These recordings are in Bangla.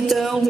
Então,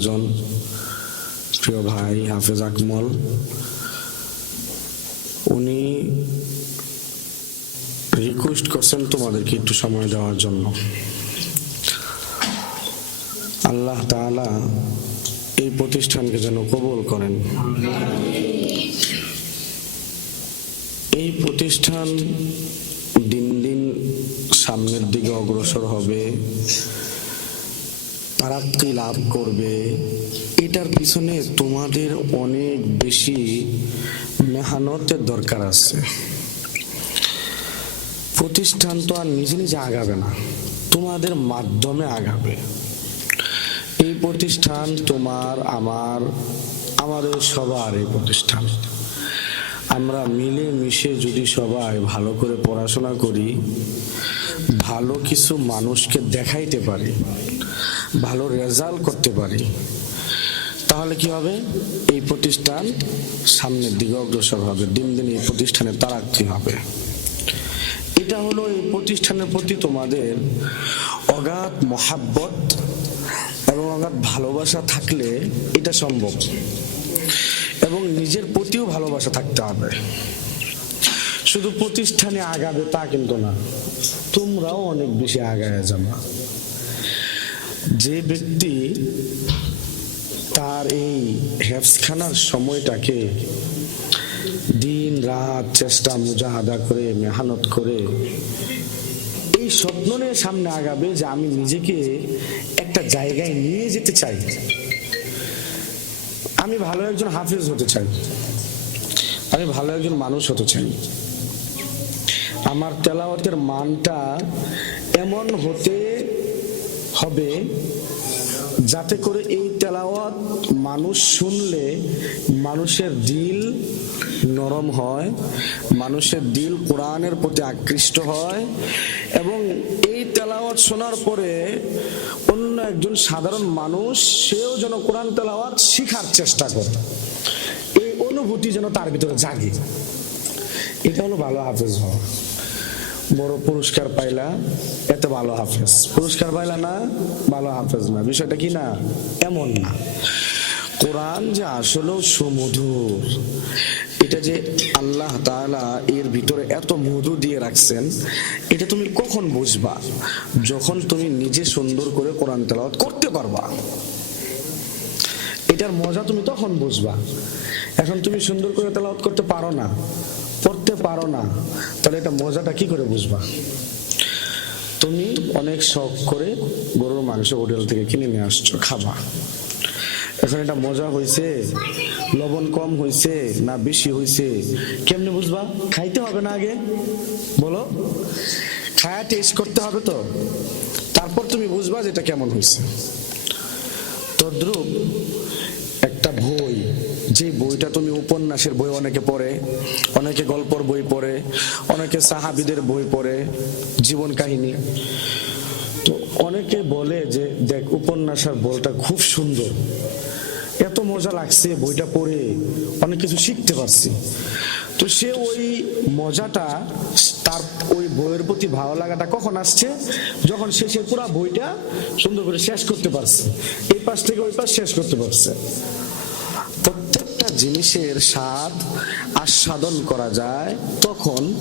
মহাজন প্রিয় ভাই হাফেজ আকমল। উনি রিকোয়েস্ট করছেন তোমাদেরকে একটু সময় দেওয়ার জন্য। আল্লাহ তাআলা এই প্রতিষ্ঠানকে যেন কবুল করেন। এই প্রতিষ্ঠান দিন দিন সামনের দিকে অগ্রসর হবে। তারাক্কি লাভ করবে। এটার পিছনে তোমাদের অনেক বেশি মেহনতের দরকার আছে। প্রতিষ্ঠান তো আর নিজে নিজে আগাবে না, তোমাদের মাধ্যমে আগাবে। এই প্রতিষ্ঠান তোমার, আমার, আমাদের সবার এই প্রতিষ্ঠান। আমরা মিলে মিশে যদি সবাই ভালো করে পড়াশোনা করি, ভালো কিছু মানুষকে দেখাইতে পারি ভালো রেজাল্ট করতে পারি। তাহলে কি হবে? এই প্রতিষ্ঠান সামনের দিকে অগ্রসর হবে। দিন দিন এই প্রতিষ্ঠানের তারাক্কি হবে। এটা হলো এই প্রতিষ্ঠানের প্রতি তোমাদের অগাধ মহাব্বত এবং অগাধ ভালোবাসা থাকলে এটা সম্ভব। এবং নিজের প্রতিও ভালোবাসা থাকতে হবে। শুধু প্রতিষ্ঠানে আগাবে তা কিন্তু না, তোমরাও অনেক বেশি আগায় যাবা। যে ব্যক্তি তার এই হেফসখানার সময়টাকে দিন রাত চেষ্টা মুজাহাদা করে, মেহনত করে, এই স্বপ্ন নিয়ে সামনে আগাবে যে আমি নিজেকে একটা জায়গায় নিয়ে যেতে চাই। আমি ভালো একজন হাফিজ হতে চাই। আমি ভালো একজন মানুষ হতে চাই। আমার তেলাওয়াতের মানটা এমন হতে হবে যাতে করে এই তেলাওয়াত মানুষ শুনলে মানুষের দিল নরম হয়, মানুষের দিল কোরআনের প্রতি আকৃষ্ট হয় এবং এই তেলাওয়াত শোনার পরে অন্য একজন সাধারণ মানুষ সেও যেন কোরআন তেলাওয়াত শিখার চেষ্টা করে। এই অনুভূতি যেন তার ভিতরে জাগে। এটা হলো ভালো হাফেজ হওয়া। বড় পুরস্কার পাইলা, এত ভালো হাফেজ। পুরস্কার পাইলা না, ভালো হাফেজ না। বিষয়টা কি না? এমন না। কোরআন যে আসলেও সুমধুর, এটা যে আল্লাহ এর ভিতরে এত মধু দিয়ে রাখছেন, এটা তুমি কখন বুঝবা? যখন তুমি নিজে সুন্দর করে কোরআন তেলাওয়াত করতে পারবা। এটার মজা তুমি তখন বুঝবা। এখন তুমি সুন্দর করে তেলাওয়াত করতে পারো না। পড়তে পারো না, তাহলে এটা মজাটা কি করে বুঝবা? তুমি অনেক শখ করে গরুর মাংস হোটেল থেকে কিনে নিয়ে আসছো, খাবা। এখন এটা মজা হয়েছে লবণ কম হয়েছে না বেশি হয়েছে কেমনে বুঝবা? খাইতে হবে না আগে, বলো। খায়া টেস্ট করতে হবে তো। তারপর তুমি বুঝবা যে এটা কেমন হয়েছে তদ্রুপ একটা বই, যে বইটা তুমি উপন্যাসের বই অনেকে পড়ে, অনেকে গল্পর বই পড়ে, অনেকে সাহাবিদের বই পড়ে, জীবন কাহিনী। তো অনেকে বলে যে, দেখ উপন্যাসের বইটা খুব সুন্দর। এত মজা লাগছে বইটা পড়ে। অনেক কিছু শিখতে পারছি। তো সে ওই মজাটা, তার ওই বইয়ের প্রতি ভালো লাগাটা কখন আসছে? যখন সে সে পুরো বইটা সুন্দর করে শেষ করতে পারছে। এই পাশ থেকে ওই পাশ শেষ করতে পারছে। প্রত্যেকটা জিনিসের স্বাদ আস্বাদন করা যায় তখন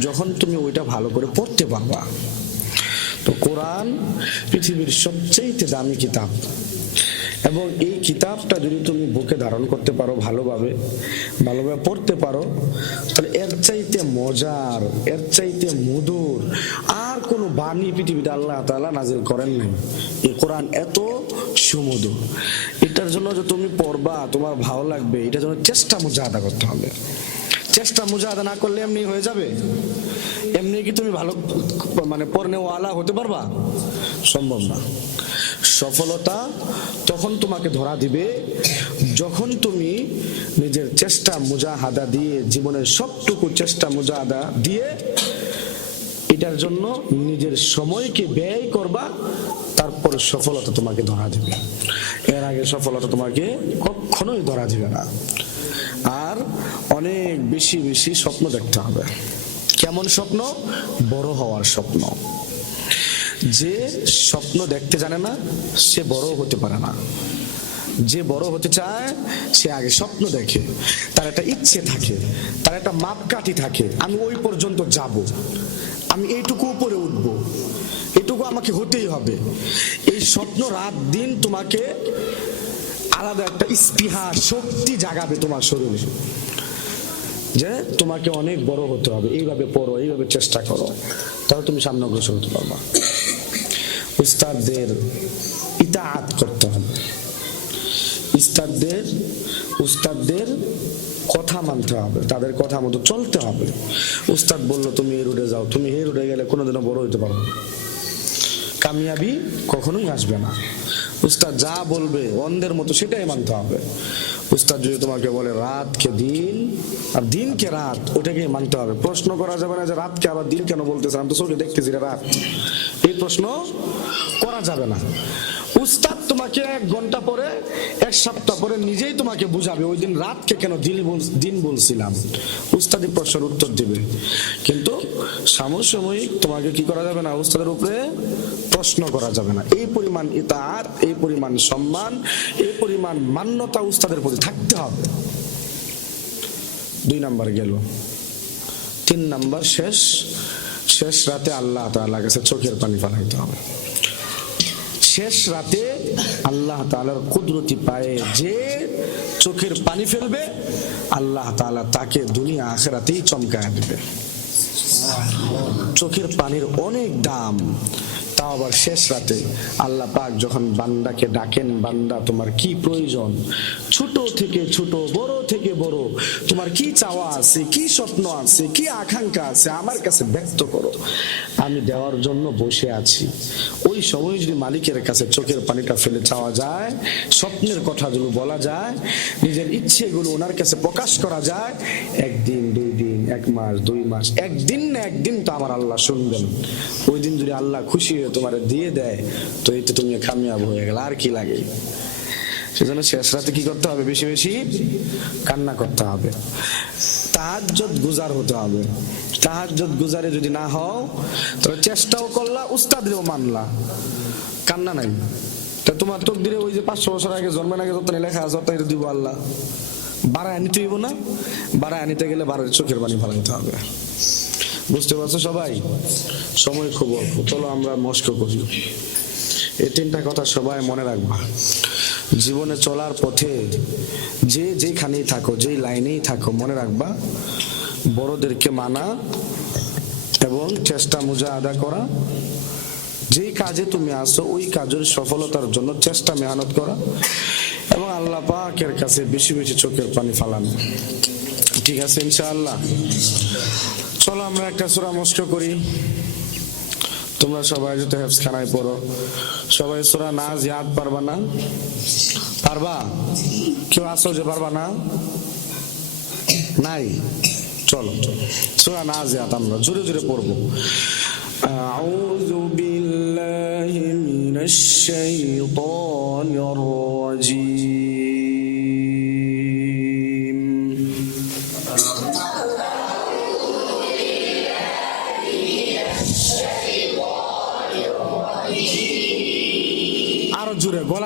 যখন তুমি ওইটা ভালো করে পড়তে পারবা। তো কোরআন পৃথিবীর সবচেয়ে দামি কিতাব। এবং এই কিতাবটা যদি তুমি বুকে ধারণ করতে পারো ভালোভাবে ভালোভাবে পড়তে পারো, তাহলে এর চাইতে মজার, এর চাইতে মধুর আর কোনো বাণী পৃথিবীতে আল্লাহ তাআলা নাজিল করেন নাই। এই কোরআন এত সুমধুর এটার জন্য যে তুমি পড়বা, তোমার ভালো লাগবে, এটার জন্য চেষ্টা মজা আদা করতে হবে। চেষ্টা মুজাহাদা না করলে এমনি হয়ে যাবে? এমনি কি তুমি ভালো মানে পড়নেওয়ালা হতে পারবা? সম্ভব না। সফলতা তখন তোমাকে ধরা দিবে। যখন তুমি নিজের চেষ্টা মুজাহাদা দিয়ে, জীবনের সবটুকু চেষ্টা মুজাহাদা দিয়ে, এটার জন্য নিজের সময়কে ব্যয় করবা, তারপর সফলতা তোমাকে ধরা দিবে। এর আগে সফলতা তোমাকে কখনোই ধরা দিবে না। আর অনেক বেশি বেশি স্বপ্ন দেখতে হবে। কেমন স্বপ্ন? বড় হওয়ার স্বপ্ন। যে স্বপ্ন দেখতে জানে না, সে বড় হতে পারে না। যে বড় হতে চায়, সে আগে স্বপ্ন দেখে। তার একটা ইচ্ছে থাকে, তার একটা মাপকাঠি থাকে, আমি ওই পর্যন্ত যাব। আমি এইটুকু উপরে উঠব। এটুকু আমাকে হতেই হবে। এই স্বপ্ন রাত দিন তোমাকে আলাদা একটা স্পৃহা, শক্তি জাগাবে তোমার শরীরে। যে তোমাকে অনেক বড় হতে হবে, এইভাবে পড়ো, এইভাবে চেষ্টা করো। তাহলে তুমি সামনে অগ্রসর হতে পারবা। উস্তাদদের ইতাআত করতে হবে। উস্তাদদের উস্তাদদের কথা মানতে হবে, তাদের কথা মতো চলতে হবে। উস্তাদ বলল, তুমি এই রোডে যাও, তুমি এই রোডে গেলে কোনোদিনও বড় হইতে পারবে না। কামিয়াবি কখনোই আসবে না। উস্তাদ যা বলবে অন্ধের মতো সেটাই মানতে হবে। উস্তাদ যদি তোমাকে বলে রাতকে দিন আর দিনকে রাত, ওটাকেই মানতে হবে। প্রশ্ন করা যাবে না যে রাতকে আবার দিন কেন বলতেছে? আমি তো চোখে দেখতেছি রাত। এই প্রশ্ন করা যাবে না। উস্তাদ তোমাকে এক ঘণ্টা পরে, এক সপ্তাহ পরে নিজেই তোমাকে বুঝাবে। ওই দিন রাতকে কেন দিন দিন বলছিলাম? উস্তাদি প্রশ্নের উত্তর দিবে। কিন্তু সাময়িক তোমাকে কি করা যাবে না? উস্তাদের উপরে প্রশ্ন করা যাবে না। এই পরিমাণ ইতার এই পরিমাণ সম্মান, এই পরিমাণ মান্যতা উস্তাদের প্রতি থাকতে হবে। দুই নাম্বার গেল। তিন নাম্বার শেষ। শেষ রাতে আল্লাহ তাআলা কাছে চোখের পানি ফালাইতে হবে। শেষ রাতে আল্লাহ তালার কুদরতি পায়ে যে চোখের পানি ফেলবে, আল্লাহ তালা তাকে দুনিয়া আখেরাতেই চমকায় দেবে। চোখের পানির অনেক দাম তাও আবার শেষ রাতে আল্লাহ পাক যখন বান্দাকে ডাকেন, বান্দা, তোমার কি প্রয়োজন? ছোট থেকে ছোট, বড় থেকে বড়, তোমার কি চাওয়া আছে, কি স্বপ্ন আছে, কি আকাঙ্ক্ষা আছে, আমার কাছে ব্যক্ত করো। আমি দেওয়ার জন্য বসে আছি। ওই সময় যদি মালিকের কাছে চোখের পানিটা ফেলে চাওয়া যায়, স্বপ্নের কথাগুলো বলা যায়, নিজের ইচ্ছেগুলো ওনার কাছে প্রকাশ করা যায়, একদিন, দুই এক মাস, দুই মাস, একদিন না একদিন তো আমার আল্লাহ শুনবেন। ওই দিন যদি আল্লাহ খুশি হয়ে তোমার দিয়ে দেয়, তো এই তো তুমি কামিয়াব হয়ে গেল, আর কি লাগে? সেজন্য শেষ রাতে কি করতে হবে? বেশি বেশি কান্না করতে হবে। তাহাজ্জত গুজার হতে হবে। তাহাজ্জত গুজারে যদি না হও তবে চেষ্টাও করলা, উস্তাদেরও মানলা। কান্না নাই। তা তোমার তকদিরে ওই যে পাঁচশো বছর আগে জন্মের আগে যত লেখা আছে দিব আল্লাহ। বাড়ায় আনিতে হইব না, বাড়ায় আনিতে গেলে বাড়ার চোখের পানি ফালাইতে হবে। বুঝতে পারছ সবাই? সময় খুব অল্প, চলো আমরা মস্ক করি। এই তিনটা কথা সবাই মনে রাখবা। জীবনে চলার পথে যে যেখানেই থাকো, যেই লাইনেই থাকো, মনে রাখবা, বড়দেরকে মানা এবং চেষ্টা মুজা আদা করা যেই কাজে তুমি আসো ওই কাজের সফলতার জন্য চেষ্টা, মেহনত করা এবং আল্লাহ পাকের কাছে বেশি বেশি চোখের পানি ফালানো। ঠিক আছে, ইনশাআল্লাহ। চলো আমরা একটা সুরা মস্ক করি। তোমরা সবাই যদি হেফস খানায় পড়ো, সবাই সুরা নাজ ইয়াদ পারবা না? পারবা? কেউ আসো যে পারবা না? নাই? চলো। সুরা নাজ ইয়াদ আমরা জোরে জোরে পড়ব।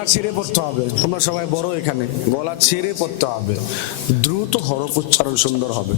ছেড়ে পড়তে হবে। তোমরা সবাই বড় এখানে। গলা ছেড়ে পড়তে হবে। দ্রুত হরফ উচ্চারণ সুন্দর হবে।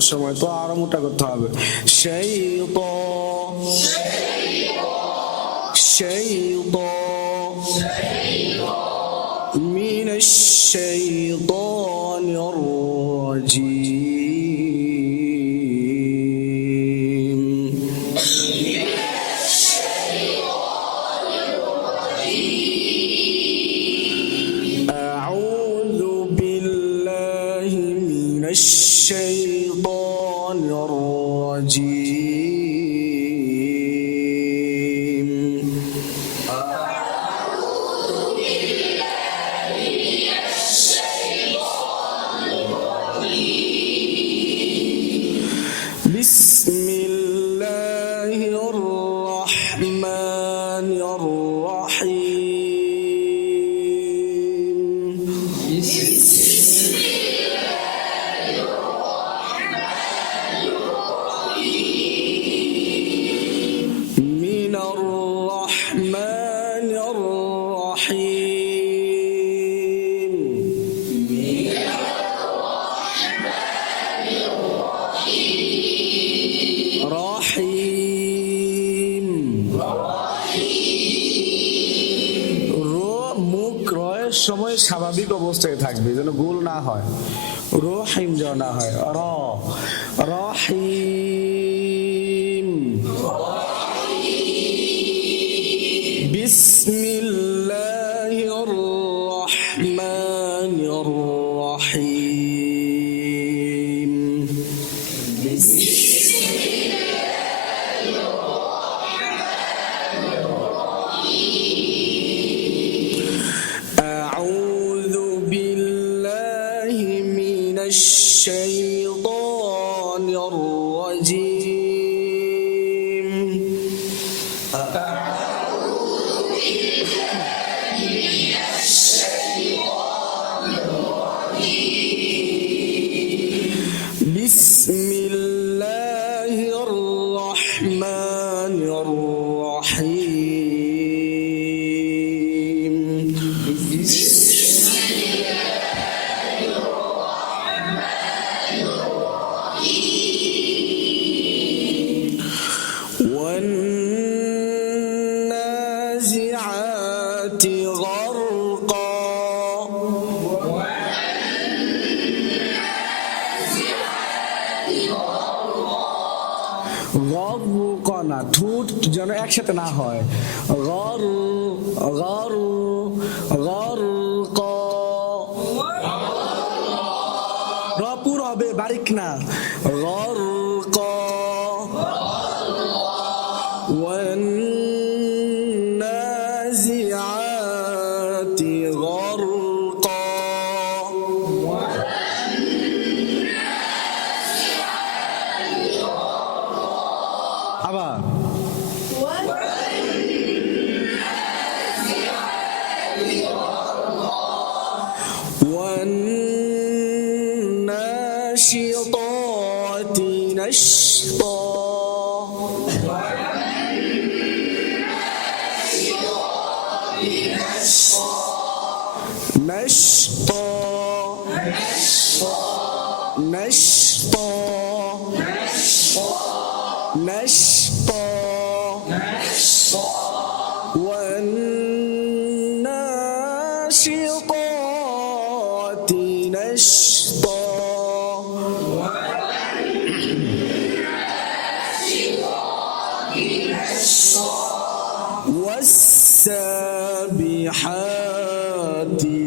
পড়ার সময় তো আরও মোটা করতে হবে। সেই উপ সেই উপ মিন সেই উপ স্বাভাবিক অবস্থায় থাকবে যেন গোল না হয়। রহিম যেন না হয়। রহিম। না ঠুট যেন একসাথে না হয় গর গর গর ক রপুর হবে বারিক না والناشطات نشطا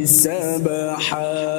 سبحا.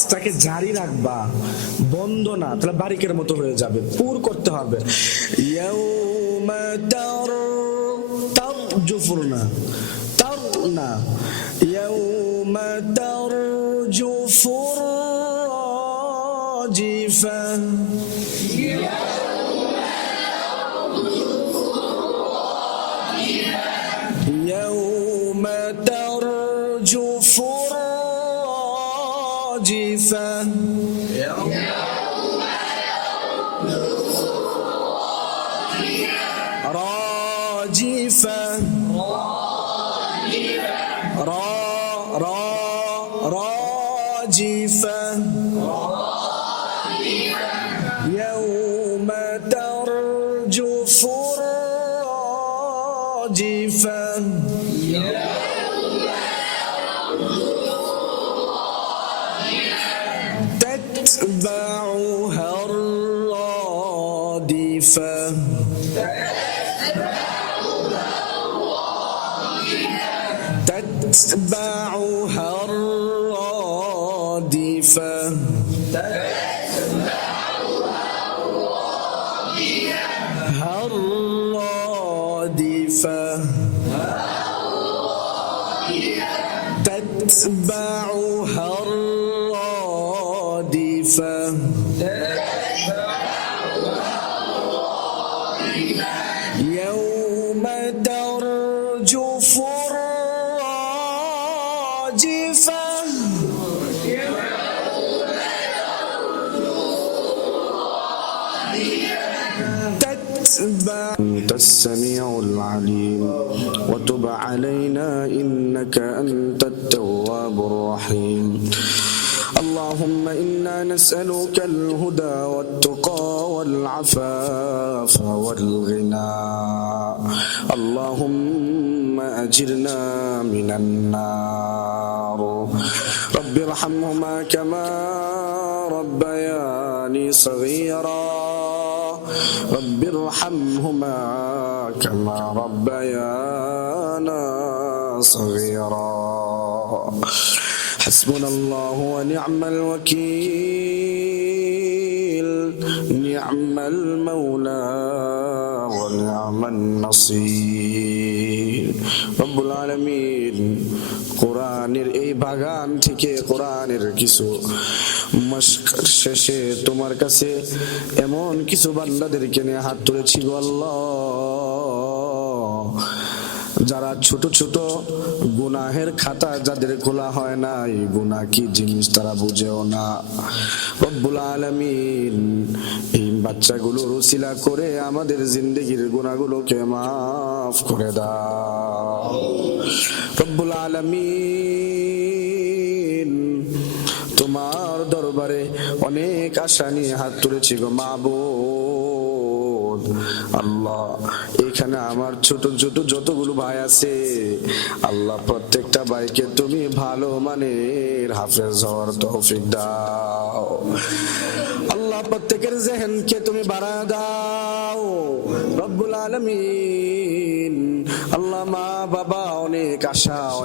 আওয়াজটাকে জারি রাখবা। বন্ধ না, তাহলে বারিকের মতো হয়ে যাবে, পুর করতে হবে। তারজুফুর না না। را را راجفة يوم ترجف تتبعها تتبعها الرادفة. الرادفة. تتبعها الرادفة. علينا إنك أنت التواب الرحيم. اللهم إنا نسألك الهدى والتقى والعفاف والغنى. اللهم أجرنا من النار. رب ارحمهما كما ربياني صغيرا. رب ارحمهما كما ربيانا صغيرا حسبنا الله ونعم الوكيل نعم المولى ونعم النصير رب العالمين কোরআনের এই বাগান থেকে কোরআনের কিছু মাস শেষে তোমার কাছে এমন কিছু বান্দাদেরকে নিয়ে হাত তুলেছি যারা ছোট ছোট গুনাহের খাতা যাদের খোলা হয় না এই গুনাহ কি জিনিস তারা বুঝেও না। রব্বুল আলামিন, এই বাচ্চাগুলো রসিলা করে আমাদের জিন্দগির গুনাহগুলোকে মাফ করে দাও। রব্বুল আলামিন। তোমার দরবারে অনেক আশা নিয়ে হাত তুলেছি গো মাবুদ। আল্লাহ, এখানে আমার ছোট ছোট যতগুলো ভাই আছে, আল্লাহ প্রত্যেকটা ভাইকে তুমি ভালো মানের হাফেজ হওয়ার তৌফিক দাও। আল্লাহ প্রত্যেকের জেহেনকে তুমি বাড়া দাও। রব্বুল আলামিন, আল্লাহ মা বাবা অনেক আশা